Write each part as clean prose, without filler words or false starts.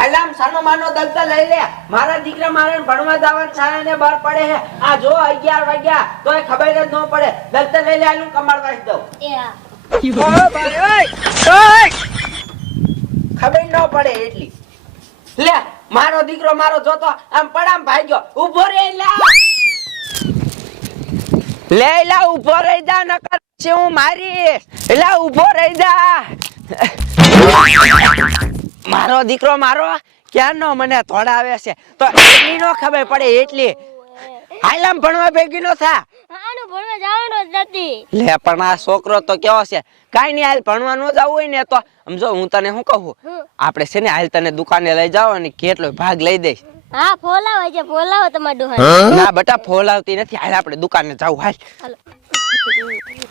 આલામ સાનો માનો દગતા લઈ લે. મારા દીકરા મારે ભણવા જવાનું છે ને બહાર પડે છે. આ જો 11 વાગ્યા તોય ખબર જ ન પડે. દગતા લઈ લે આલું કમાડવા દઉં. ઓ ભાઈ ઓય ખબર ન પડે એટલી. લે મારો દીકરો મારો જોતો આમ પડામ ભાગ્યો. ઊભો રે લે લા ઊભો રહી જા નકર છે હું મારીશ. લા ઊભો રહી જા. મારો દીકરો મારો ક્યાંનો મને થોડાવે છે તો એટલી નો ખબર પડે એટલી. હાલામ ભણવા ભેગી નો થા. આનું ભણવા જવાનું જ નથી. લે પણ આ છોકરો તો કેવો છે. કાઈ નહીં હાલ ભણવા નો જવું હોય ને તો સમજો હું તને શું કહું આપણે છે ને હાલ તને દુકાને લઈ જાવ અને કેટલો ભાગ લઈ દઈશ. હા ફોલાવો છે ફોલાવો તમાર ડોહા. ના બેટા ફોલાવતી નથી. હાલ આપણે દુકાને જાવ હાલ.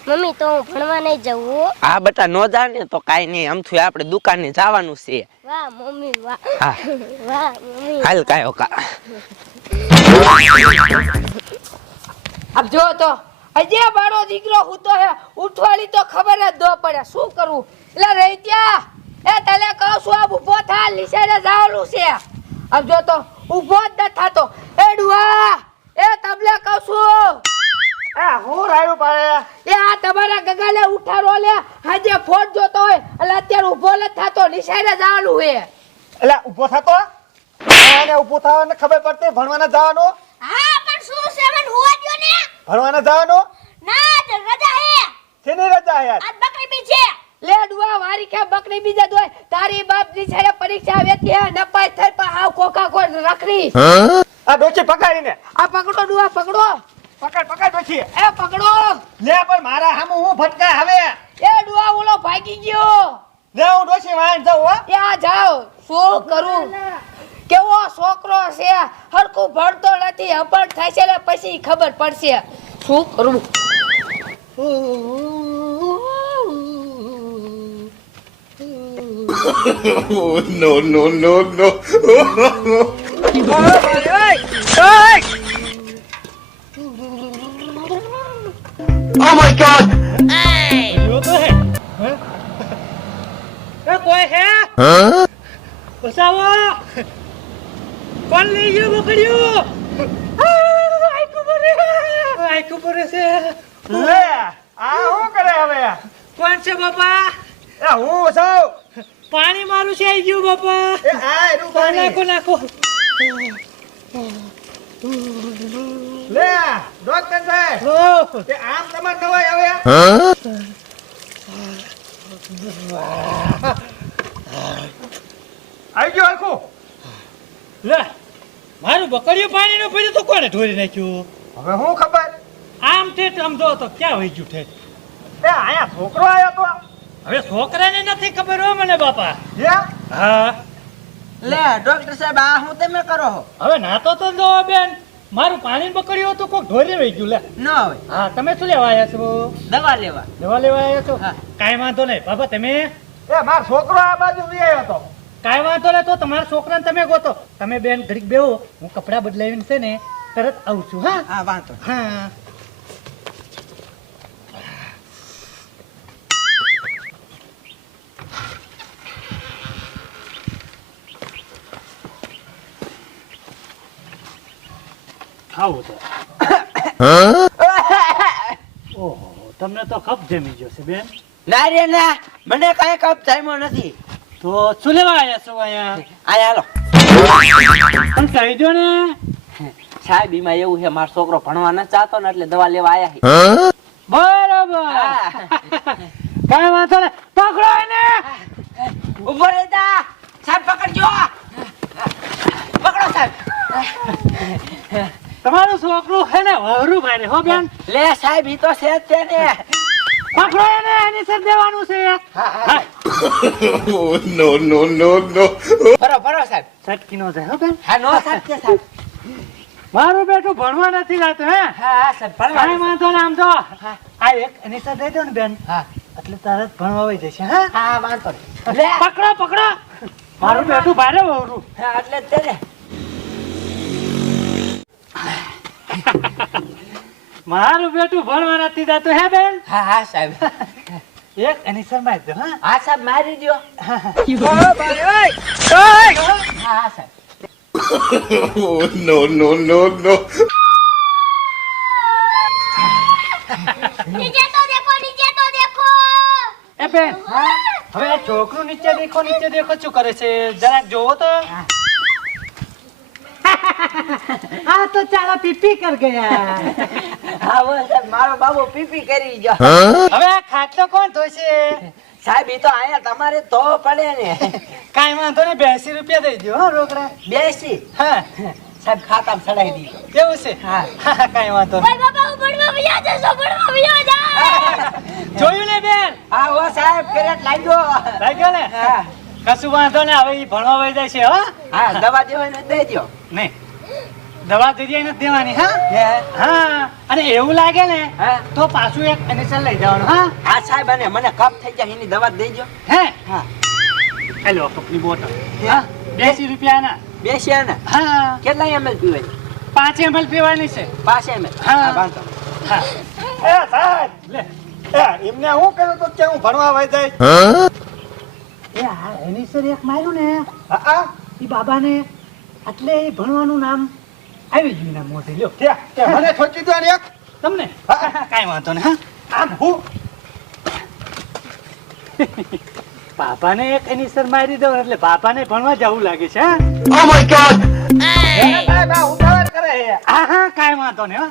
મમ્મી તો હું ભણવા નહીં જવું. હા બેટા નો જા ને તો કાઈ નહીં અમથું આપણે દુકાને જવાનું છે. વાહ મમ્મી વાહ. હા વાહ મમ્મી હાલ કાયો કા. આપ જો તો અજે બાળો દીકરો હું તો હે ઉઠવાળી તો ખબર જ ન પડે શું કરું. એટલે રહી ત્યાં એ તને કહું છું આ ઊભો થા લીસેને જાવલું છે. આપ જો તો ઊભો જ ન થાતો. એ ડુઆ એ તમને કહું છું એ હું રાયું પાડે એ આ તમારા ગગાલે ઉઠારો લે હાજે ફોન જોતો હોય એટલે અત્યારે ઊભો ન થાતો લીસેને જાવલું હે. એટલે ઊભો થતો એને ઊભો થવાને ખબર પડતી ભણવાના જવાનું. હા પણ શું છે મને હોવા દ્યો ને. ભણવાના જવાનું ના તો રજા હે. શેની રજા યાર? આજ બકરી બી છે. લે ડુઆ વારી કે બકરી બીજા દોય તારી બાપ ની છેડે પરીક્ષા વેતી હે નપાય થઈ પા હાવ કોકા કોઈ રખડી. આ ડોચી પકડીને આ પકડો ડુઆ પકડો. પકડ ડોચી. એ પકડો. લે પણ મારા હામું હું ભટકાય હવે. એ ડુઆ ઓલો ભાગી ગયો. લે હું ડોચી વાણ જાઉં હો. એ આ જાઓ શું કરું. કેવો છોકરો છે હરખું ભણતો નથી અપણ થાય છે એટલે પછી ખબર પડશે શું કરું. No. Oh my God! જો તો હે એ કોઈ હે બસાવો કોણ લઈ ગયો બકડ્યું. આઈ કુબરે છે. લે આ શું કરે હવે? કોણ છે બાપા? એ હું છું. પાણી મારું છે આવી ગયું બાપા. એ આ એનું પાણી નાખો. લે ડોક્ટર સાહેબ એ આમ તમાર નવાય હવે. આવી ગયો આખું. લે મારું બકરીયું પાણી નું પીધું તો કોને ઢોરી નાખ્યું? હવે હું ખબર આમ ઠેઠ આમ જો તો ક્યાં વહી ગયું ઠેઠ. એ આયા છોકરો આવ્યો તો. હવે છોકરાને નથી ખબર હો મને બાપા. હા લે ડોક્ટર સાહેબ આ હું તમે કરો છો? હવે નાતો તો જો બેન મારું પાણી બકડ્યું હતું કોક ઢોરી વહી ગયું. લે ન હોય હા તમે શું લેવા આવ્યા છો? દવા લેવા. દવા લેવા આવ્યા છો? હા. કાંઈ વાંધો નહીં બાપા તમે. એ મારો છોકરો આ બાજુ આવ્યો હતો. કાંઈ વાંધો નહીં તો તમારા છોકરાને તમે ગોતો. તમે બેન ઘડીક બેહો હું કપડાં બદલાવીને છે ને તરત આવું છું. હા હા વાંધો હા ખાવું તો. ઓહો તમને તો કપ જમી ગયો છે બેન. ના રે ના મને કાંઈ કપ જામ્યો નથી. તો શું લેવા આવ્યા છો અહીંયા? આયા પણ કહી દો ને. સાહેબ એમાં એવું છે મારો છોકરો ભણવા ન ચાહતો ને એટલે દવા લેવા આયા છે. બરાબર કઈ વાંધો નહીં પકડો એને. ઉભો રહી જા. સાહેબ પકડજો. પકડો સાહેબ. તમારું છોકરું છે ને વહરું ભાઈ હો બેન. લે સાહેબ ઈ તો છે જ તે ને. પકડો એને એની સર દેવાનું છે. No. બરો સાહેબ. સટકી નો જાય હો બેન. હા નો સાહેબ છે સાહેબ. મારું બેટું ભણવા નથી જતું હે. હા સાહેબ કઈ ભણવા. વાંધો ને આમ તો આ એક એની સર દઈ દો ને બેન હા એટલે તરત ભણવા વહી જશે. હા હા વાંધો નહીં. લે પકડો મારું બેટું ભારે વહરું. હા એટલે જ તે ને. મારું બેટું ભણવા નથી જતું હે બેન. હા સાહેબ. એક એની સર મારી દો. હા હા સાહેબ મારી દ્યો. ઓ ભાઈ ઓય Oh, no, no, no, no. નીચે તો દેખો નીચે તો દેખો એ બેન હવે આ છોકરું નીચે દેખો શું કરે છે જરાક જોવો તો આ તો ચાલા પીપી કર ગયા હા હો સાહેબ મારો બાબુ પીપી કરી ગયો હવે આ ખાટલો કોણ ધોશે સાહેબ ઈ તો આયા તમારે તો પડે ને કાંઈ વાંધો નહીં 82 રૂપિયા દઈ દો હો રોકડા બેસી હા સાહેબ ખાતામાં ચડાઈ દીધો કેવું છે હા. કાંઈ વાંધો નહીં ઓય બાબા હું ભણવા વયા જશો ભણવા વયા જા જોયું ને બેન હા હો સાહેબ કેરેટ લાગ્યો લાગ્યો ને હા કશું વાંધો ને હવે ઈ ભણવા વહી જાય છે હો હા દવા દેવાને દઈ દ્યો નહીં દવા દરિયાઈ નથી દેવાની હા હે હા અને એવું લાગે ને હા તો પાછું એક એનેસર લઈ જવાનું હા હા સાહેબ અને મને કફ થઈ જાય એની દવા દઈ દ્યો હે હા હેલો કપની બોટલ હા 82 રૂપિયાના બેસી ને હા કેટલા ml પીવાય 5 ml પીવાની છે 5 ml હા. વાંધો હા એ સાહેબ લે એમને હું કર્યું તો કે હું ભણવા વહી જાય એ આ એનેસર એક માર્યું ને હા ઈ બાબાને એટલે એ ભણવાનું નામ આવી ગયું ના મોઢે લ્યો કે મને ઠોકી દો ને એક તમને કાંઈ વાંધો નહીં હા આમ હું બાપાને એક એનેસર મારી દો એટલે બાપાને ભણવા જવું લાગે છે હા Oh my god! સાહેબ આ ઉતાવળ કરે છે હા હા કાંઈ વાંધો નહીં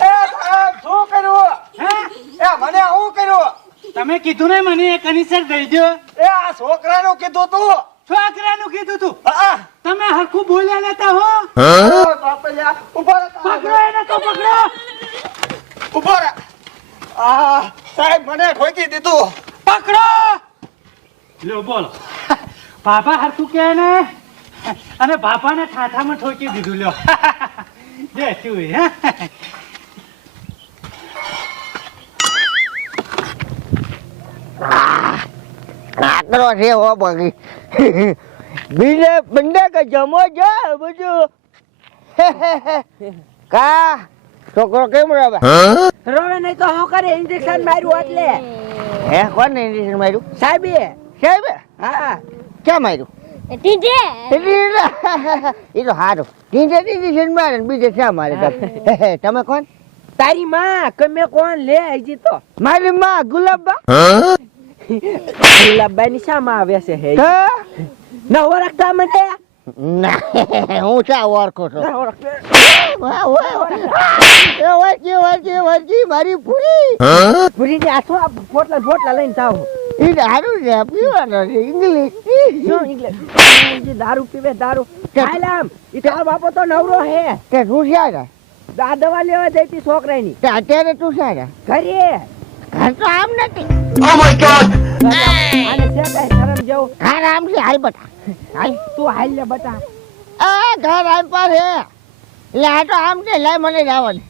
એ સાહેબ શું કર્યું હા એ મને શું કર્યું તમે કીધું ને મને એક એનેસર દઈ દો એ આ છોકરાનું કીધું તું છોકરાનું કીધું તું હા તમે હરખું બોલ્યા નતા હો બાપલિયા ઉભો રહો પકડો એને તો પકડો ઉભો રહો આ સાહેબ મને ઠોકી દીધું પકડો લ્યો બોલો બાપા હરખું કે ને અને બાપાને ઠાઠામાં ઠોકી દીધું લ્યો જે શું હે કાકરો છે હો બગી બીજે બંને કે જમો જા બધું કા છોકરો કેમ રવે રોવે નહીં તો હું કરે ઇન્જેક્શન માર્યું એટલે હે કોને ઇન્જેક્શન માર્યું સાહેબે સાહેબ હા ક્યાં માર્યું ટીજે એ તો સારું ટીંજે ઇન્જેક્શન મારે ને બીજે શા મારે તમે? તમે કોણ તારી માં કમે કોણ લે હજી તો મારી માં ગુલાબા ગુલાબબાઈ ની શા માં આવે છે હે હા? ન ઓળખતા મને ના હું ચા ઓળખો છો ન ઓળખતા. વાંચી મારી પૂરી ભૂરીને આથો આ પોટલા લઈને જાવ એ સારું છે પીવાનો છે ઇંગ્લિશ શું ઇંગ્લિશ દારૂ પીવે દારૂ આલામ ઈ તારો બાપો તો નવરો હે તે તું ક્યાં આ દવા લેવા જઈ હતી છોકરાની તે અત્યારે તું ક્યાં ઘરે ઘર તો આમ નથી Oh my god! આને છે કઈ શરમ જેવું ઘર આમ છે હાલ બટા હાલ તું હાલ લે બટા આ ઘર આમ પર હે લે આ તો આમ છે લે મને જવાનું